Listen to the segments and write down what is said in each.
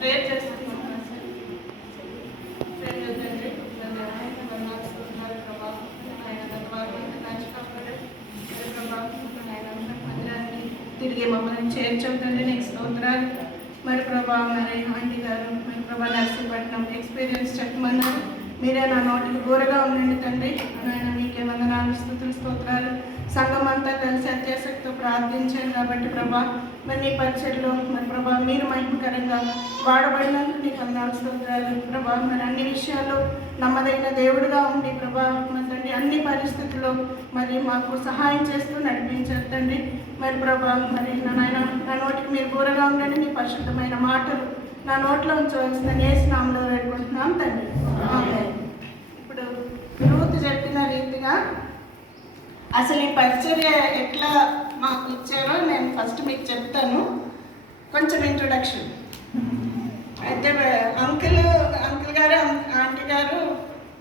Prayer చేస్తున్నాం. తిరిగి మమ్మల్ని చేర్చవుతుంది. నెక్స్ట్ స్తోత్రాలు. మరి ప్రభా మరి ఆంటీ గారు మరి ప్రభా నర్సీపట్నం ఎక్స్పీరియన్స్ చెప్పమన్నారు. మీరే నా నోటికి దూరంగా ఉండండి తండ్రి. ఆయన మీకే వందనాలు, స్తుతులు, స్తోత్రాలు. సంఘం అంతా కలిసి అత్యాసక్తితో ప్రార్థించాను కాబట్టి ప్రభా మరి నీ పరిచయలో మరి ప్రభా మీరు మహిమకరంగా వాడబడినందుకు నీకు వందనాలు, స్తోత్రాలు. ప్రభా మరి అన్ని విషయాల్లో నమ్మదగిన దేవుడుగా ఉండి ప్రభా మరి తండ్రి అన్ని పరిస్థితుల్లో మరి మాకు సహాయం చేస్తూ నడిపించారు తండ్రి. మరి ప్రభా మరి నాయన నా నోటికి మీరు దూరంగా ఉండండి. మీ పరిశుద్ధమైన మాటలు నా నోట్లో ఉంచవలసిన యేసు నామములో వేడుకుంటున్నాం తండ్రి. ఇప్పుడు రూత్ చెప్పిన రీతిగా అసలు ఈ పరిచర్య ఎట్లా మాకు ఇచ్చారో నేను ఫస్ట్ మీకు చెప్తాను. కొంచెం ఇంట్రొడక్షన్. అయితే అంకుల్ గారు ఆంటీ గారు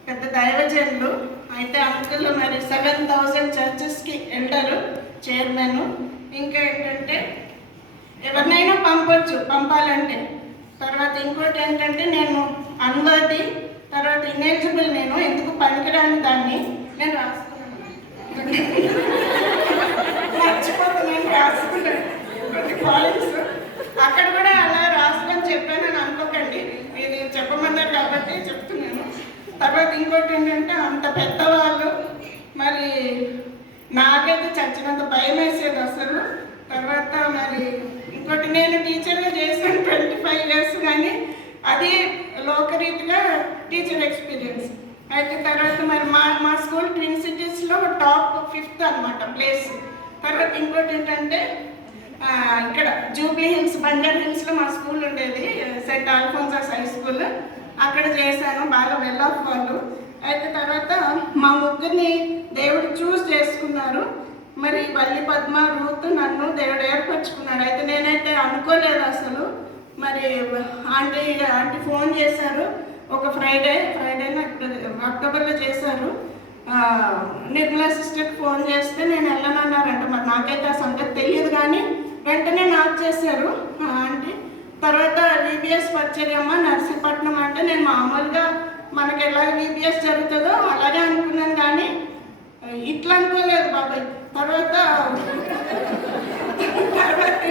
పెద్ద దైవజనులు. అయితే అంకుల్ మరి 7,000 చర్చెస్కి ఎల్డరు, చైర్మన్. ఇంకా ఏంటంటే ఎవరినైనా పంపాలంటే. తర్వాత ఇంకోటి ఏంటంటే నేను అన్వర్ది, తర్వాత ఇన్ఎలిజిబుల్, నేను ఎందుకు పనికిరాని దాన్ని నేను రాసుకున్నాను. మర్చిపోతున్నాను, రాసుకున్నాను కొన్ని కాలేజ్. అక్కడ కూడా అలా రాసుకొని చెప్పానని అనుకోకండి, ఇది చెప్పమన్నారు కాబట్టి చెప్తున్నాను. తర్వాత ఇంకోటి ఏంటంటే అంత పెద్దవాళ్ళు, మరి నాకైతే చచ్చినంత భయం వేసేది అసలు. తర్వాత మరి ఇంకోటి నేను టీచర్గా చేశాను 25 years, కానీ అది లోకరీతిగా టీచర్ ఎక్స్పీరియన్స్. అయితే తర్వాత మరి మా స్కూల్ ట్విన్ సిటీస్లో టాప్ 5th అనమాట ప్లేస్. తర్వాత ఇంకోటి ఏంటంటే ఇక్కడ జూబ్లీ హిల్స్, బంజారా హిల్స్లో మా స్కూల్ ఉండేది, సెయింట్ ఆల్ఫోన్సాస్ హై స్కూల్. అక్కడ చేశాను, బాగా వెల్ ఆఫ్ వాళ్ళు. అయితే తర్వాత మా ముగ్గురిని దేవుడు చూస్ చేసుకున్నారు. మరి వల్లి, పద్మ, రూత్ నన్ను దేవుడు ఏర్పరచుకున్నాడు. అయితే నేనైతే అనుకోలేదు అసలు. మరి ఆంటీ ఫోన్ చేశారు ఒక ఫ్రైడేనా అక్టోబర్లో చేశారు. నిర్మలా సిస్టర్కి ఫోన్ చేస్తే నేను వెళ్ళనన్నారంట. మరి నాకైతే ఆ సంగతి తెలియదు, కానీ వెంటనే నాకు చేశారు ఆంటీ. తర్వాత VBS పరిచర్యమ్మ నర్సీపట్నం అంటే నేను మామూలుగా మనకి ఎలాగ VBS జరుగుతుందో అలాగే అనుకున్నాను, కానీ ఇట్లా అనుకోలేదు బాబాయ్. తర్వాత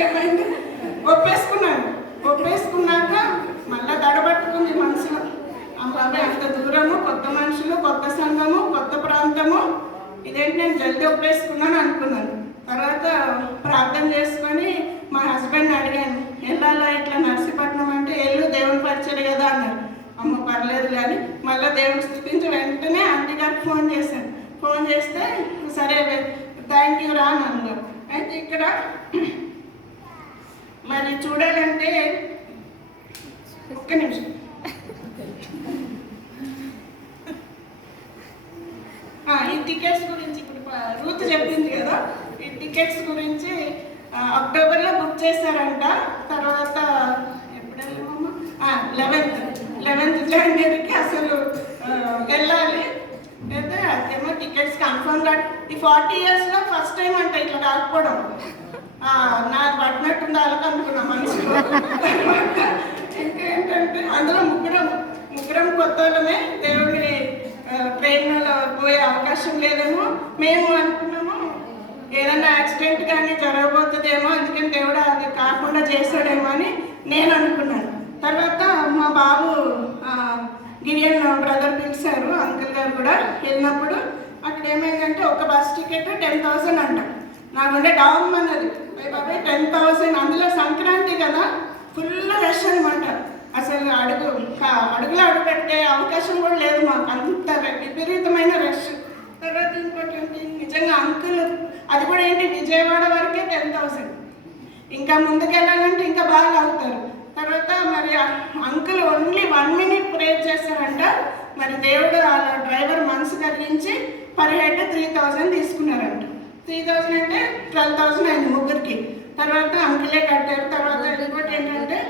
ఏమైంది, ఒప్పేసుకున్నాక మళ్ళీ దడబట్టుకుంది మనసులో. బాబాయ్ అంత దూరము, కొత్త మనుషులు, కొత్త సంఘము, కొత్త ప్రాంతము, ఇదేంటి నేను జల్దీ ఒప్పేసుకున్నాను అనుకున్నాను. తర్వాత ప్రార్థన చేసుకొని మా హస్బెండ్ని అడిగాను, వెళ్ళాలా ఇట్లా నర్సీపట్నం అంటే, ఎల్లు దేవుని పరిచయం కదా అన్నారు. అమ్మ పర్లేదు కానీ మళ్ళీ దేవుని స్థుతించి వెంటనే ఆంటీ గారికి ఫోన్ చేశాను. ఫోన్ చేస్తే సరే థ్యాంక్ యూ రా అని అన్నారు. అయితే ఇక్కడ మరి చూడాలంటే ఒక్క నిమిషం, ఈ టికెట్స్ గురించి ఇప్పుడు రూత్ చెప్పింది కదా, ఈ టికెట్స్ గురించి అక్టోబర్లో బుక్ చేశారంట. తర్వాత ఎప్పుడెళ్ళామమ్మా 11th జనవరికి అసలు వెళ్ళాలి. అయితే అదేమో టికెట్స్ కన్ఫర్మ్ కాదు. ఈ 40 yearsలో ఫస్ట్ టైం అంట ఇట్లా కాకపోవడం. నాకు పట్టినట్టుంది వాళ్ళకి అనుకున్నా మనసులో. ఇంకేంటంటే అందులో ముగ్గురం కొత్త వాళ్ళమే. దేవుడిని ట్రైన్లో పోయే అవకాశం లేదేమో మేము అనుకున్నాము. ఏదైనా యాక్సిడెంట్ కానీ జరగబోతుందేమో, అందుకని దేవుడు అది కాకుండా చేస్తాడేమో అని నేను అనుకున్నాను. తర్వాత మా బాబు గిరియన్ బ్రదర్ పిలిచారు, అంకుల్ గారు కూడా. వెళ్ళినప్పుడు అక్కడ ఏమైందంటే ఒక బస్ టికెట్ 10,000 అంట. నాకుండే డామ్ అన్నది బాబాయ్ 10,000. అందులో సంక్రాంతి కదా, ఫుల్ రష్ అనమాట. అసలు అడుగులో అడుగు పెట్టే అవకాశం కూడా లేదు మాకు, అంత విపరీతమైన రష్. తర్వాత ఇంకోటి ఏంటి, నిజంగా అంకుల్ అది కూడా ఏంటి విజయవాడ వరకే 10,000. ఇంకా ముందుకెళ్ళాలంటే ఇంకా బాగా అవుతారు. తర్వాత మరి అంకుల్ ఓన్లీ 1 minute ప్రేర్ చేస్తారంట. మరి దేవుడు వాళ్ళ డ్రైవర్ మనసు కలిగించి పర్ హెడ్ 3,000 తీసుకున్నారంట. 3,000 అంటే 12,000 అయింది ముగ్గురికి. తర్వాత అంకులే కట్టారు. తర్వాత ఇంకోటి ఏంటంటే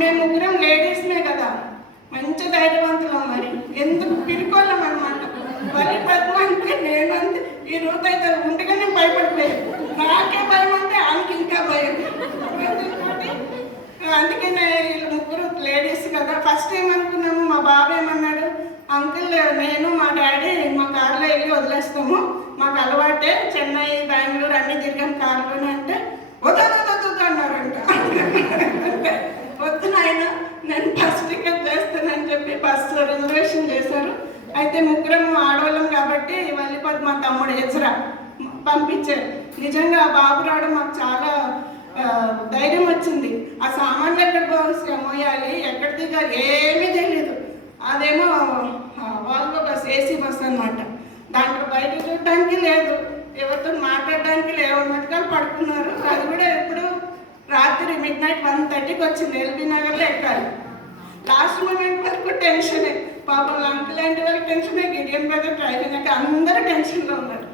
మేము ముగ్గురం లేడీస్మే కదా, మంచి ధైర్యవంతులం. మరి ఎందుకు పిరుకోలేం అనమాట. వల్లి, పద్మ అంటే నేను అంతే. ఈ రోజు అయితే ఉంటేగానే భయపడిపోయాను. నాకే భయం అంటే ఆమెకి ఇంకా భయం. అందుకనే వీళ్ళు ముగ్గురు లేడీస్ కదా. ఫస్ట్ ఏమనుకున్నాము, మా బాబు ఏమన్నాడు, అంకుల్ నేను మా డాడీ మా కార్లో వెళ్ళి వదిలేస్తాము, మాకు అలవాటే, చెన్నై బెంగళూరు అన్నీ తిరిగాం కార్లోనే అంటే వద్దు అన్నారంట. వద్దు నాయన నేను బస్ టికెట్ చేస్తానని చెప్పి బస్సు రిజర్వేషన్ చేశారు. అయితే ముగ్గురం ఆడవాళ్ళం కాబట్టి వల్లిపతి మా తమ్ముడు ఎజ్రా పంపించారు. నిజంగా ఆ బాబు రావడం మాకు చాలా ధైర్యం వచ్చింది. ఆ సామాన్లు ఎక్కడ మోయాలి, ఎక్కడ దిగాలి ఏమీ తెలియదు. అదేమో వాల్వో బస్, ఏసీ బస్ అనమాట. దాంట్లో బయట చూడడానికి లేదు, ఎవరితో మాట్లాడడానికి లేవన్నట్టుగా పడుకున్నారు. అది కూడా ఎప్పుడు రాత్రి మిడ్నైట్ 1:30కి వచ్చింది. ఎల్బీ నగర్లో ఎక్కాలి. లాస్ట్ మూమెంట్ వరకు టెన్షనే. పాపం అంకుల్ లాంటి వాళ్ళకి టెన్షనే, గిడియన్ బ్రదర్ డ్రైవింగ్ అందరూ టెన్షన్లో ఉన్నారు.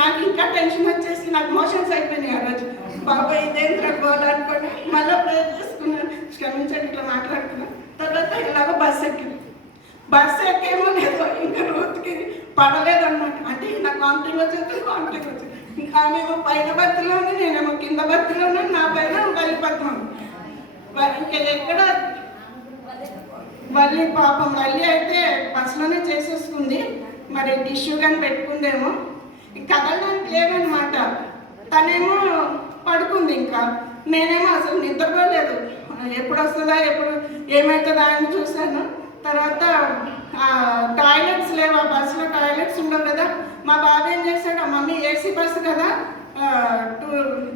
నాకు ఇంకా టెన్షన్ వచ్చేసి నాకు మోషన్స్ అయిపోయినాయి ఆ రోజు. బాబాయ్ ఇదేం పోవాలనుకోండి మళ్ళీ ప్రేర్ చేసుకున్నాను, క్షమించండి ఇట్లా మాట్లాడుకున్నాను. తర్వాత ఇలాగ బస్సు ఎక్కేమో లేదో ఇంకా రోజుకి పడలేదన్నమాట. అంటే నా కాంట్రీకి వచ్చింది. ఇంకా మేము పైన బర్త్లో ఉంది, నేనేమో కింద బర్త్లో ఉన్నాను, నా పైన వల్లిపద్మం. ఇంకా ఎక్కడ పాపం వల్లి అయితే బస్సులోనే చేసేసుకుంది. మరి టిష్యూ కానీ పెట్టుకుందేమో, కదలడానికి లేదనమాట. తనేమో పడుకుంది, ఇంకా నేనేమో అసలు నిద్రపోలేదు. ఎప్పుడు వస్తుందా ఎప్పుడు ఏమవుతుందా అని చూశాను. తర్వాత టాయిలెట్స్ లేవు, ఆ బస్సులో టాయిలెట్స్ ఉండవు కదా. మా బాబు ఏం చేశాడు, మమ్మీ ఏసీ బస్సు కదా,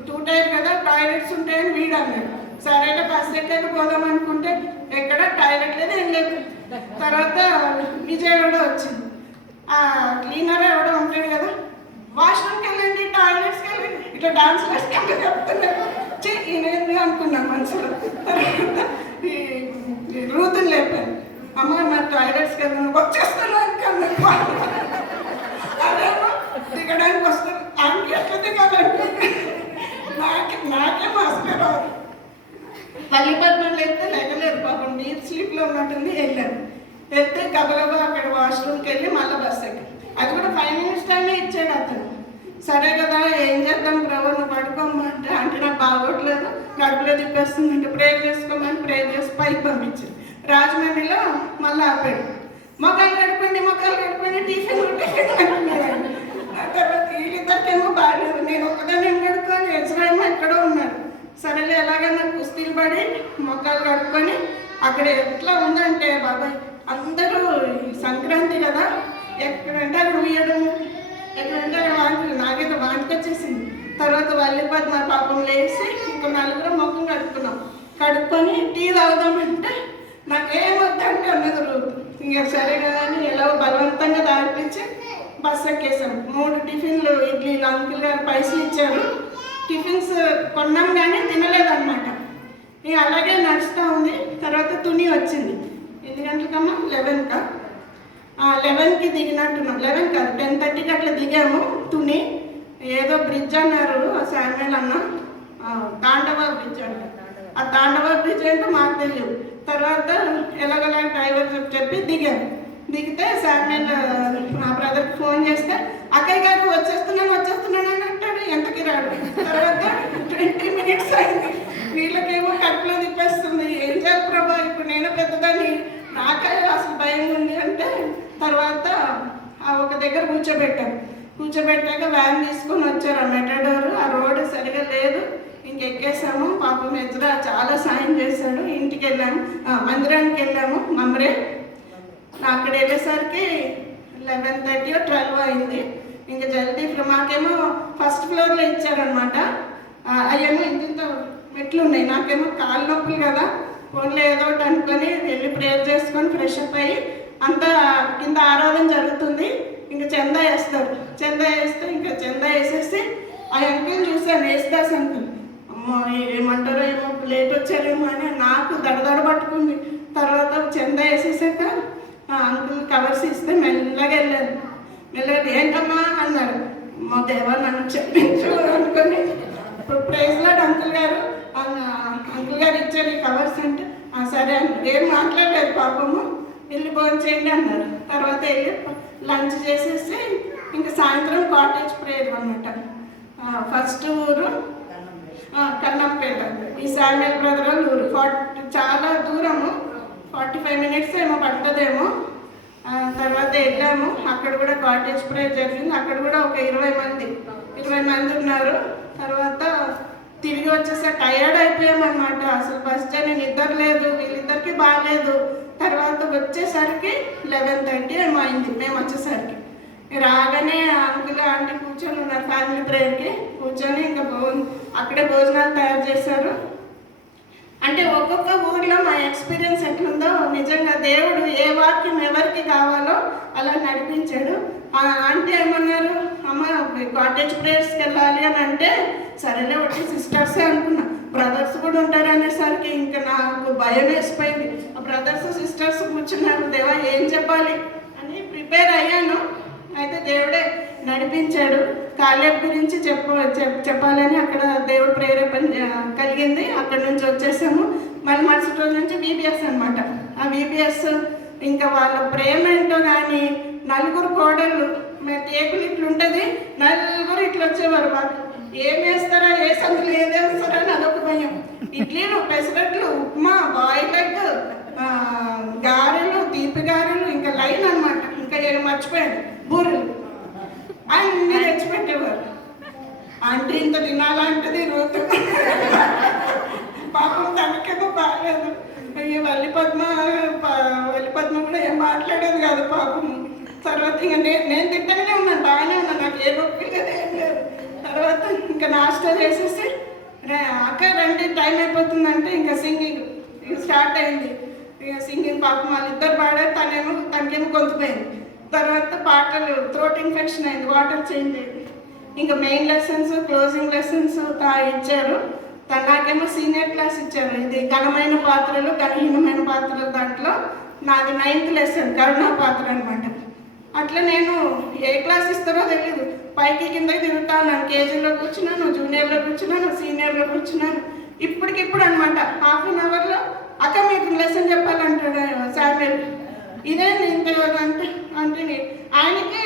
టూ టైర్ కదా, టాయిలెట్స్ ఉంటాయని వీడు అన్నాడు. సరేనా బస్సు ఎక్కడికి పోదాం అనుకుంటే ఎక్కడ టాయిలెట్ లేదు, ఏం లేదు. తర్వాత విజయవాడ వచ్చింది. క్లీనర్ ఎవడో ఉంటాడు కదా, వాష్రూమ్కి వెళ్ళండి, టాయిలెట్స్కి వెళ్ళండి, ఇట్లా డాన్స్ వేసుకుంటే చెప్తున్నారు. ఈయనేంది అనుకున్నాను మనసులో. తర్వాత రూతుని లేపాను, అమ్మ నా టాయిలెట్స్కి వెళ్ళాను, వచ్చేస్తున్నాను కన్నా. అదేమో దిగడానికి వస్తాను, ఆమెకి ఎట్లా దిగాలంటే నాకేమో అసలు రాదు. వల్లిపద్మం లేకపోతే లేకలేదు, పాపం డీప్ స్లీప్లో ఉన్నట్టుంది. వెళ్తే గబగబా అక్కడ వాష్రూమ్కి వెళ్ళి మళ్ళీ బస్సు ఎక్కి, అది కూడా 5 minutes టైమే ఇచ్చాడు అతను. సరే కదా ఏం చేద్దాం ప్రభు, నువ్వు పడుకోమంటే అంటే నాకు బాగోట్లేదు, గడుపులో తిప్పేస్తుందంటే ప్రేర్ చేసుకోమని ప్రేర్ చేసి పైకి పంపించాడు. రాజమండ్రిలో మళ్ళీ ఆపాడు, మొక్కలు కడుక్కోండి టిఫిన్ అంటున్నాడు. ఆ తర్వాత వీళ్ళిద్దరికేమో బాగాలేదు, నేను ఒక్కదాన్ని కడుక్కొని ఎజ్రాయేమో ఎక్కడో ఉన్నాడు. సరేలే ఎలాగైనా కుస్తీలు పడి మొక్కలు కడుక్కొని అక్కడ ఎట్లా ఉందంటే బాబాయ్ అందరూ సంక్రాంతి కదా, ఎక్కడంటే అక్కడ ఉయ్యడం, ఎక్కడంటే అక్కడ వాంతి, నాకైతే వాంతికి వచ్చేసింది. తర్వాత వల్లిపద్మ పాపం లేచి ఇంకో 4 మొక్కలు కడుక్కొని టీ తాగుదామంటే నాకేమొద్దంటే అన్నది రోజు. ఇంకా సరే కదా అని ఎలా బలవంతంగా దాడిపించి బస్సు ఎక్కేసాం. 3 టిఫిన్లు ఇడ్లీలు అంకుల్ గారు పైసలు ఇచ్చారు. టిఫిన్స్ కొన్నాం కానీ తినలేదన్నమాట. ఇక అలాగే నడుస్తూ ఉంది. తర్వాత తుని వచ్చింది. ఎన్ని గంటలకమ్మా, 11కి దిగినట్టున్నాం. 11 కాదు 10:30కి అట్లా దిగాము. తుని ఏదో బ్రిడ్జ్ అన్నారు శామ్యుల్ అన్న, తాండవ బ్రిడ్జ్ అంటారు. ఆ తాండవ బ్రిడ్జ్ అంటే మాకు తెలియదు. తర్వాత ఎలాగలా డ్రైవర్ చెప్పి దిగాము. దిగితే శామ్యుల్ మా బ్రదర్కి ఫోన్ చేస్తే అక్కయ్య గారు వచ్చేస్తున్నాను అని అంటాడు, ఎంతకి రాడు. తర్వాత 20 minutes అయింది. వీళ్ళకేమో కడుపులో తిప్పేస్తుంది, ఏం చేయాలి ప్రభా, ఇప్పుడు నేను పెద్దదాన్ని, నాకే అసలు భయం ఉంది అంటే తర్వాత ఒక దగ్గర కూర్చోబెట్టాక వ్యాన్ తీసుకొని వచ్చారు. ఆ మెటాడోరు, ఆ రోడ్డు సరిగా లేదు, ఇంకెక్కేసాము. పాపం ఎజ్రా చాలా సాయం చేశాడు. ఇంటికి వెళ్ళాము, మందిరానికి వెళ్ళాము మమ్మరే. అక్కడ వెళ్ళేసరికి 11:30 or 12 అయింది. ఇంకా జల్దీ మాకేమో ఫస్ట్ ఫ్లోర్లో ఇచ్చారనమాట. అవేమో ఇంత మెట్లు ఉన్నాయి, నాకేమో కాళ్ళు నొప్పులు కదా, ఫోన్లో ఏదో ఒకటి అనుకొని వెళ్ళి ప్రేయర్ చేసుకొని ఫ్రెష్ అప్ అయ్యి అంతా కింద ఆరాధన జరుగుతుంది. ఇంకా చందా వేస్తారు. చందా వేసేసి ఆ అంకుల్ని చూసాను, యేసుదాస్ అంకుల్. అమ్మో ఏమంటారో ఏమో లేట్ వచ్చారేమో అని నాకు దడదడ పట్టుకుంది. తర్వాత చందా వేసేసాక అంకుల్ కవర్స్ ఇస్తే మెల్లగా వెళ్ళాను. ఏంటమ్మా అన్నారు. మా దేవా నన్ను చెప్పించు అనుకొని ఇప్పుడు ప్రైజ్లాడ్ అంకుల్ గారు ఇచ్చారు ఈ కవర్స్ అంటే, సరే అన్నారు. ఏం మాట్లాడలేదు పాపము, వెళ్ళి భోంచేయండి అన్నారు. తర్వాత వెళ్ళి లంచ్ చేసేసి ఇంకా సాయంత్రం కాటేజ్ ప్రేయర్ అన్నమాట. ఫస్ట్ ఊరు కన్నంపేట, ఈ శామ్యుల్ బ్రదర్ ఊరు చాలా దూరము. 45 minutes ఏమో పడుతుందేమో. తర్వాత వెళ్ళాము, అక్కడ కూడా కాటేజ్ ప్రేయర్ జరిగింది. అక్కడ కూడా ఒక 20 మంది ఉన్నారు. తర్వాత తిరిగి వచ్చేసరికి టయర్డ్ అయిపోయామన్నమాట. అసలు బస్ జర్నీ నిద్ర లేదు, వీళ్ళిద్దరికి బాగాలేదు. తర్వాత వచ్చేసరికి 11:30 ఏమో అయింది మేము వచ్చేసరికి. రాగానే అంకుల్ ఆంటీ కూర్చొని ఉన్నారు ఫ్యామిలీ ప్రేయర్కి. కూర్చొని ఇంకా అక్కడే భోజనాలు తయారు చేశారు. అంటే ఒక్కొక్క ఊర్లో మా ఎక్స్పీరియన్స్ ఎట్లుందో నిజంగా దేవుడు ఏ వాక్యం ఎవరికి కావాలో అలా నడిపించాడు. ఆంటీ ఏమన్నారు, అమ్మ కాటేజ్ ప్రేయర్స్కి వెళ్ళాలి అని అంటే సరేలే వచ్చి సిస్టర్సే అనుకున్నా. బ్రదర్స్ కూడా ఉంటారు అనేసరికి ఇంకా నాకు భయం వేసిపోయింది. ఆ బ్రదర్స్ సిస్టర్స్ కూర్చున్నారు, దేవా ఏం చెప్పాలి అని ప్రిపేర్ అయ్యాను. అయితే దేవుడే నడిపించాడు. కాలేబ్ గురించి చెప్పాలని అక్కడ దేవుడు ప్రేరేపణ కలిగింది. అక్కడ నుంచి వచ్చేసాము. మళ్ళీ మరుసటి రోజు నుంచి VBS అనమాట. ఆ VBS ఇంకా వాళ్ళ ప్రేమ ఏంటో కానీ, నలుగురు కోడళ్ళు టేకులు ఇట్లుంటుంది, నలుగురు ఇట్లా వచ్చేవారు. వాళ్ళు ఏం వేస్తారా, ఏ సందులు ఏది వేస్తారా అని అదొక భయం. ఇడ్లీలు, పెసరట్లు, ఉప్మా, బాయిల్ ఎగ్, గారెలు, తీపి గారెలు, ఇంకా లైన్ అనమాట. ఇంకా ఏం మర్చిపోయాడు, బూరెలు అన్నీ తెచ్చిపెట్టేవారు. ఆంటీ ఇంత తినాలంటది రోజు. పాపం తనకేమో బాగాలేదు. వల్లి పద్మ కూడా ఏం మాట్లాడేది కాదు పాపం. తర్వాత ఇంకా నేను తిట్టగానే ఉన్నాను, బాగానే ఉన్నాను, నాకు ఏ నొప్పి లేదు ఏం లేదు. తర్వాత ఇంకా నాష్టా చేసేసి అక్క రండి టైం అయిపోతుందంటే ఇంకా సింగింగ్ స్టార్ట్ అయింది. ఇక సింగింగ్ పాపం వాళ్ళిద్దరు పాడారు, తనకేమో గొంతుపోయింది. తర్వాత పాటలు థ్రోట్ ఇన్ఫెక్షన్ అయింది, వాటర్ చేంజ్ అయింది. ఇంకా మెయిన్ లెసన్స్, క్లోజింగ్ లెసన్స్ ఇచ్చారు. నాకేమో సీనియర్ క్లాస్ ఇచ్చారు. ఇది ఘనమైన పాత్రలు, ఘనహీనమైన పాత్రలు. దాంట్లో నాది 9th లెసన్ కరుణా పాత్ర అనమాట. అట్లా నేను ఏ క్లాస్ ఇస్తారో తెలియదు, పైకి కిందకి తిరుగుతాను. కేజీలో కూర్చున్నాను, జూనియర్లో కూర్చున్నాను, సీనియర్లో కూర్చున్నాను. ఇప్పటికిప్పుడు అనమాట హాఫ్ అన్ అవర్లో అక్క మీకు లెసన్ చెప్పాలంటాడు శామ్యుల్. ఇదే ఇంత అంటే ఆయనకే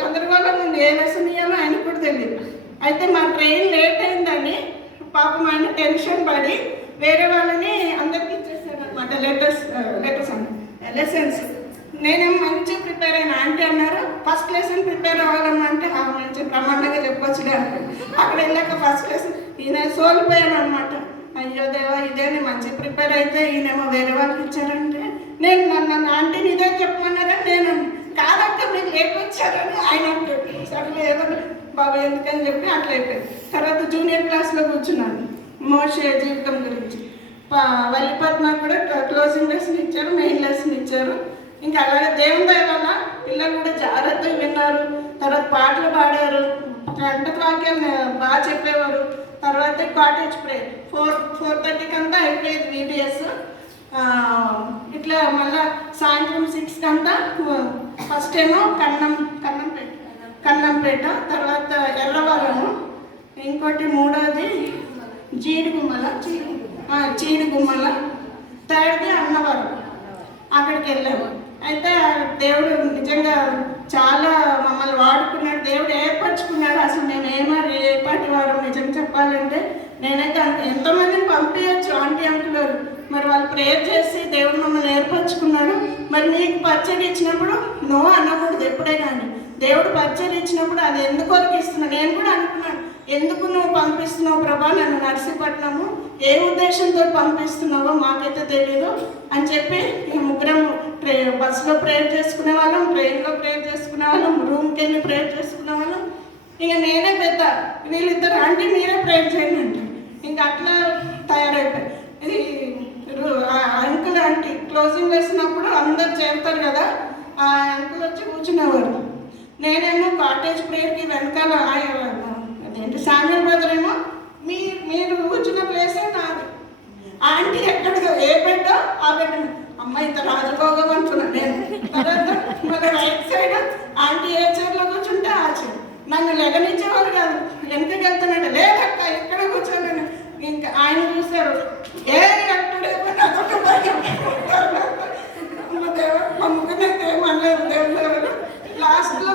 గందరగోళం ఉంది, ఏ లెసన్ ఇవ్వాలో ఆయనకు కూడా తెలియదు. అయితే మా ట్రైన్ లేట్ అయిందని పాపం ఆయన టెన్షన్ పడి వేరే వాళ్ళని అందరికి ఇచ్చేసారు అనమాట లెసన్స్. నేనేమో మంచిగా ప్రిపేర్ అయినా. ఆంటీ అన్నారు ఫస్ట్ లెసన్ ప్రిపేర్ అవ్వాలన్నా అంటే మంచిగా బ్రహ్మాండంగా చెప్పొచ్చులే అనుకోండి. అక్కడ వెళ్ళాక ఫస్ట్ లెసన్ ఈయన సోలిపోయాను అనమాట. అయ్యో దేవా ఇదేనే మంచిగా ప్రిపేర్ అయితే ఈయనేమో వేరే వాళ్ళకి ఇచ్చారంటే నేను నన్ను ఆంటీని ఇదే చెప్పమన్నారని నేను కాదక్క మీరు లేట్ వచ్చారని ఆయన అంటాడు. సరే ఏదన్నా బాబా ఎందుకని చెప్పి అట్లా అయిపోయింది. తర్వాత జూనియర్ క్లాస్లో కూర్చున్నాను, మోషే జీవితం గురించి. వల్లి పద్మ కూడా క్లోజింగ్ లెసన్ ఇచ్చారు, మెయిన్ లెసన్ ఇచ్చారు. ఇంకా అలాగే దేవుని దయ వల్ల పిల్లలు కూడా జాగ్రత్తగా విన్నారు. తర్వాత పాటలు పాడారు, గంట వాక్యాలు బాగా చెప్పేవారు. తర్వాత కాటేజ్ ప్రేయర్ 4:30 కంతా అయిపోయేది VBS. ఇట్లా మళ్ళీ సాయంత్రం 6 కంతా ఫస్ట్ ఏమో కన్నంపేట, తర్వాత ఎర్రవరము, ఇంకోటి మూడోది చీడిగుమ్మల, థర్డ్ది అన్నవరం. అక్కడికి వెళ్ళాము. అయితే దేవుడు నిజంగా చాలా మమ్మల్ని వాడుకున్నాడు, దేవుడు ఏర్పరచుకున్నాడు. అసలు మేము ఏపాటి వారు నిజంగా చెప్పాలంటే నేనైతే ఎంతోమందిని పంపించచ్చు ఆంటీ అంకులు, మరి వాళ్ళు ప్రేయర్ చేసి దేవుడు మమ్మల్ని ఏర్పరచుకున్నాడు. మరి నీకు పచ్చడి ఇచ్చినప్పుడు నో అనకూడదు ఎప్పుడే కానీ. దేవుడు పచ్చడి ఇచ్చినప్పుడు అది ఎందుకొరకు ఇస్తున్నాడు. నేను కూడా అనుకున్నాను, ఎందుకు నువ్వు పంపిస్తున్నావు ప్రభా నన్ను నర్సీపట్నము, ఏ ఉద్దేశంతో పంపిస్తున్నావో మాకైతే తెలీదు అని చెప్పి ఈ ముగ్గురం బస్సులో ప్రేయర్ చేసుకునే వాళ్ళం, ట్రైన్లో ప్రేయర్ చేసుకునే వాళ్ళం, రూమ్కి వెళ్ళి ప్రేయర్ చేసుకునే వాళ్ళం. ఇక నేనే పెద్ద, వీళ్ళిద్దరు ఆంటీ మీరే ప్రేయర్ చేయండి అంటే ఇంకా అట్లా తయారైపోయి. ఇది అంకుల్ ఆంటీ క్లోజింగ్ వేసినప్పుడు అందరు చేరుతారు కదా, ఆ అంకుల్ వచ్చి కూర్చునేవారు. నేనేమో కాటేజ్ ప్రేయర్కి వెనకాల అదేంటి శామ్యుల్ బ్రదర్ ఏమో మీరు కూర్చున్న ప్లేసే నాది. ఆంటీ ఎక్కడికో ఏ బెడ్ ఆ బెడ్, అమ్మ ఇంత రాజభోగం అనుకున్నాను నేను. తర్వాత మన రైట్ సైడ్ ఆంటీ ఏ చైర్లో కూర్చుంటే ఆ చైర్. నన్ను లెగనిచ్చేవారు కాదు, వెనకకి వెళ్తున్నాడు, లేదక్క ఎక్కడ కూర్చోలేను. ఇంకా ఆయన చూశారు, ఏ అక్కడేమో అదొక భయం. అమ్మ దేవ మా ముగ్గురైతే ఏమనలేదు. దేవుడు లాస్ట్లో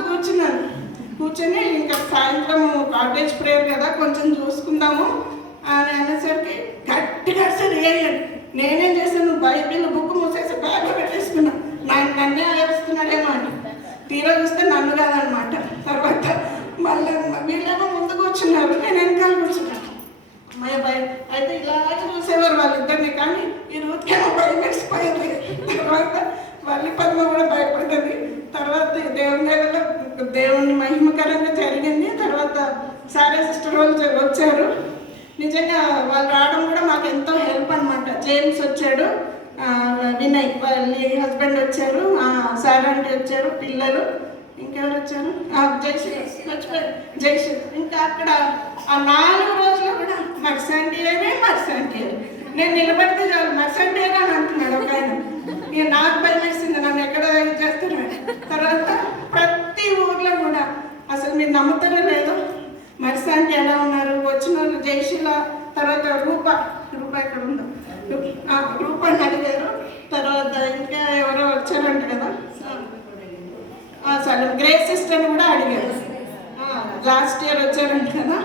కూర్చొని ఇంకా సాయంత్రం కాటేజ్ ప్రేయర్ కదా కొంచెం చూసుకుందాము అని అనేసరికి గట్టిగా సరి అయ్యాడు. నేనేం చేశాను, బైబిల్ బుక్ మూసేసి బ్యాగ్ అయిపోయినాయి. కానీ ఈ రోజుకేమో భయం వేసిపోయింది. తర్వాత వల్లి పద్మ కూడా భయపడ్డది. తర్వాత దేవుని మహిమకరంగా జరిగింది. తర్వాత సారే సిస్టర్ వాళ్ళు వచ్చారు. నిజంగా వాళ్ళు రావడం కూడా మాకు ఎంతో హెల్ప్ అనమాట. జేమ్స్ వచ్చాడు, వినయ్ వాళ్ళ హస్బెండ్ వచ్చారు, సార్ ఆంటీ వచ్చారు, పిల్లలు ఇంకెవరు వచ్చారు, జయశ్రీ. ఇంకా అక్కడ ఆ 4 రోజులు కూడా మర్సంటియరే. నేను నిలబడితే చాలు మర్సంటియరే అని అంటున్నాడు ఒక ఆయన. ఇక నాకు భయం వేసింది, నన్ను ఎక్కడ చేస్తున్నాడు. తర్వాత ప్రతి ఊర్లో కూడా అసలు మీరు నమ్ముతారో లేదో మర్సంటి ఎలా ఉన్నారు, వచ్చిన వాళ్ళు జయశీల, తర్వాత రూప ఎక్కడ ఉందో రూపాన్ని అడిగారు. తర్వాత ఇంకా ఎవరో వచ్చారంట కదా, అసలు గ్రేస్ సిస్టర్ని కూడా అడిగారు. లాస్ట్ ఇయర్ వచ్చారంట కదా.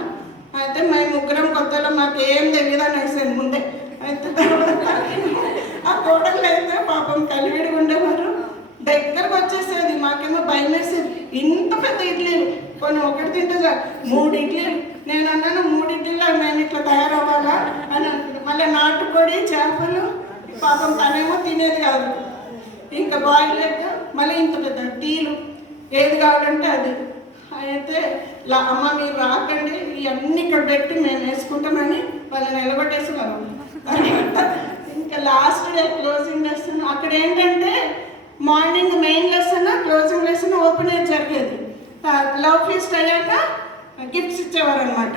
అయితే మేము ముగ్గురం కొత్తలో మాకు ఏం తెలియదు అని వేసాను ముందే. అయితే తర్వాత ఆ తోటలో అయితే పాపం కలివిడిగా ఉండేవారు. దగ్గరకు వచ్చేసేది, మాకేమో భయం వేసేది. ఇంత పెద్ద ఇడ్లీలు కొన్ని ఒకటి తింటే చాలు, 3 ఇడ్లీలు. నేను అన్నాను 3 ఇడ్లీలో మేము ఇట్లా తయారవ్వాలా అని అనుకున్నాను. మళ్ళీ నాటుకోడి, చేపలు, పాపం తనేమో తినేది కాదు. ఇంకా బాయిల్ మళ్ళీ ఇంత పెద్ద టీలు, ఏది కావాలంటే అది. అయితే అమ్మ మీరు రాకండి, ఇవన్నీ ఇక్కడ పెట్టి మేము వేసుకుంటామని వాళ్ళని నిలబెట్టేసేవారు. తర్వాత ఇంకా లాస్ట్ డే క్లోజింగ్ లెసన్ అక్కడ ఏంటంటే morning main lesson, closing lesson, open air జరిగేది. లవ్ ఫీస్ట్ అయ్యాక గిఫ్ట్స్ ఇచ్చేవారు అనమాట.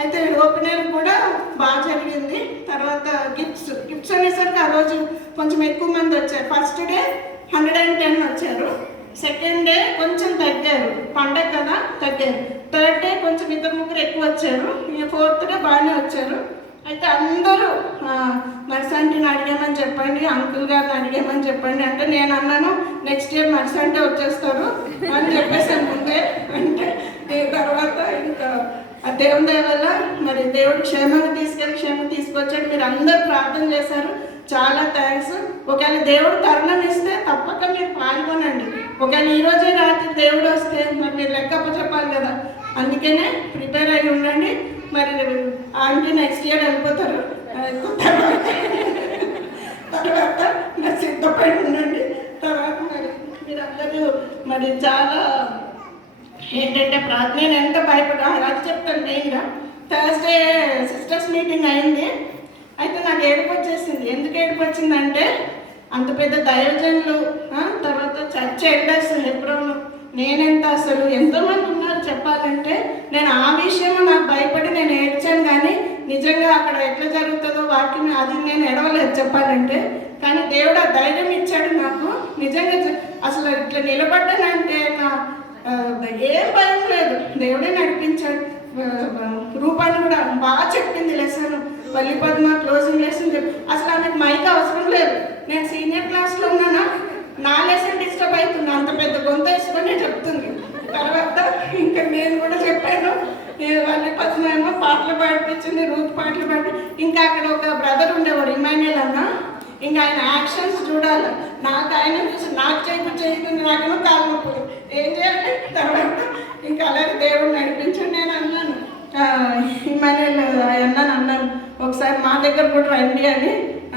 అయితే ఓపెన్ ఎయిర్ కూడా బాగా జరిగింది. తర్వాత గిఫ్ట్స్ అనేసరికి ఆ రోజు కొంచెం ఎక్కువ మంది వచ్చారు. ఫస్ట్ డే 110 వచ్చారు. సెకండ్ డే కొంచెం తగ్గారు, పండగ కదా తగ్గారు. థర్డ్ డే కొంచెం 2-3 ఎక్కువ వచ్చారు. ఫోర్త్ డే బాగానే వచ్చారు. అయితే అందరూ మర్సంటిని అడిగామని చెప్పండి, అంకుల్ గారిని అడిగామని చెప్పండి అంటే నేను అన్నాను నెక్స్ట్ ఇయర్ మర్సంటి వచ్చేస్తారు అని చెప్పేసాను ముందే. అంటే తర్వాత ఇంకా ఆ దేవుని దయ వల్ల మరి దేవుడు క్షేమంగా తీసుకొచ్చాడు. మీరు అందరూ ప్రార్థన చేశారు, చాలా థ్యాంక్స్. ఒకవేళ దేవుడు తరుణం ఇస్తే తప్పక మీరు పాల్గొనండి. ఒకవేళ ఈరోజే రాత్రి దేవుడు వస్తే మరి మీరు లెక్కప్ప చెప్పాలి కదా, అందుకనే ప్రిపేర్ అయ్యి ఉండండి. మరి ఆంటీ నెక్స్ట్ ఇయర్ వెళ్ళిపోతారు. తర్వాత మీరు సిద్ధపడి ఉండండి. తర్వాత మరి మీరందరూ మరి చాలా ఏంటంటే నేను ఎంత అది చెప్తాను. మెయిన్గా థర్స్డే సిస్టర్స్ మీటింగ్ అయింది. అయితే నాకు ఏడుపు వచ్చేసింది. ఎందుకు ఏడుపు వచ్చిందంటే అంత పెద్ద దైవజనులు, తర్వాత చర్చ్ ఎల్డర్స్ హెబ్రోను, నేనెంత అసలు ఎంతోమంది ఉన్నారు చెప్పాలంటే. నేను ఆ విషయంలో నాకు భయపడి నేను ఏడ్చాను. కానీ నిజంగా అక్కడ ఎట్లా జరుగుతుందో వాక్యం అది నేను ఎడవలేదు చెప్పాలంటే. కానీ దేవుడు ఆ ధైర్యం ఇచ్చాడు నాకు. నిజంగా అసలు ఇట్లా నిలబడ్డానంటే నా ఏం భయం లేదు, దేవుడే నడిపించాడు. రూపాన్ని కూడా బాగా చెప్పింది lesson. Valli Padma closing lesson అసలు ఆమెకు మైక్ అవసరం లేదు. నేను సీనియర్ క్లాస్లో ఉన్నానా, నా లెసన్ డిస్టర్బ్ అవుతుంది, అంత పెద్ద గొంత వేసుకొని చెప్తుంది. తర్వాత ఇంకా నేను కూడా చెప్పాను. వల్లి పద్మ ఏమో పాటలు పాడిపించింది, రూత్ పాటలు పాడి. ఇంకా అక్కడ ఒక బ్రదర్ ఉండేవాడు ఇమాన్యుయల్ అన్న. ఇంకా ఆయన యాక్షన్స్ చూడాలి. నాకు ఆయన చూసి నాకు చేయకుండా నాకేమో కాలు నొప్పులు, ఏం చేయాలి. తర్వాత ఇంకా అలాగే దేవుడు నడిపించండి. నేను అన్నాను ఇమాన్యుయల్ అన్నాను ఒకసారి మా దగ్గర కూడా రండి అని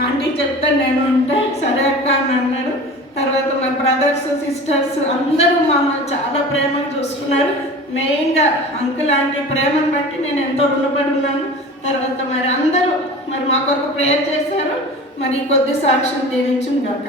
ఆంటీకి చెప్తాను నేను అంటే సరే అక్క అని అన్నాడు. తర్వాత మా బ్రదర్స్ సిస్టర్స్ అందరూ మమ్మల్ని చాలా ప్రేమగా చూసుకున్నారు. మెయిన్గా అంకుల్ ఆంటీ ప్రేమను బట్టి నేను ఎంతో రుణపడి ఉన్నాను. తర్వాత మరి అందరూ మరి మా కొరకు ప్రేయర్ చేశారు. మరి కొద్ది సాక్ష్యం దీవించును కాక.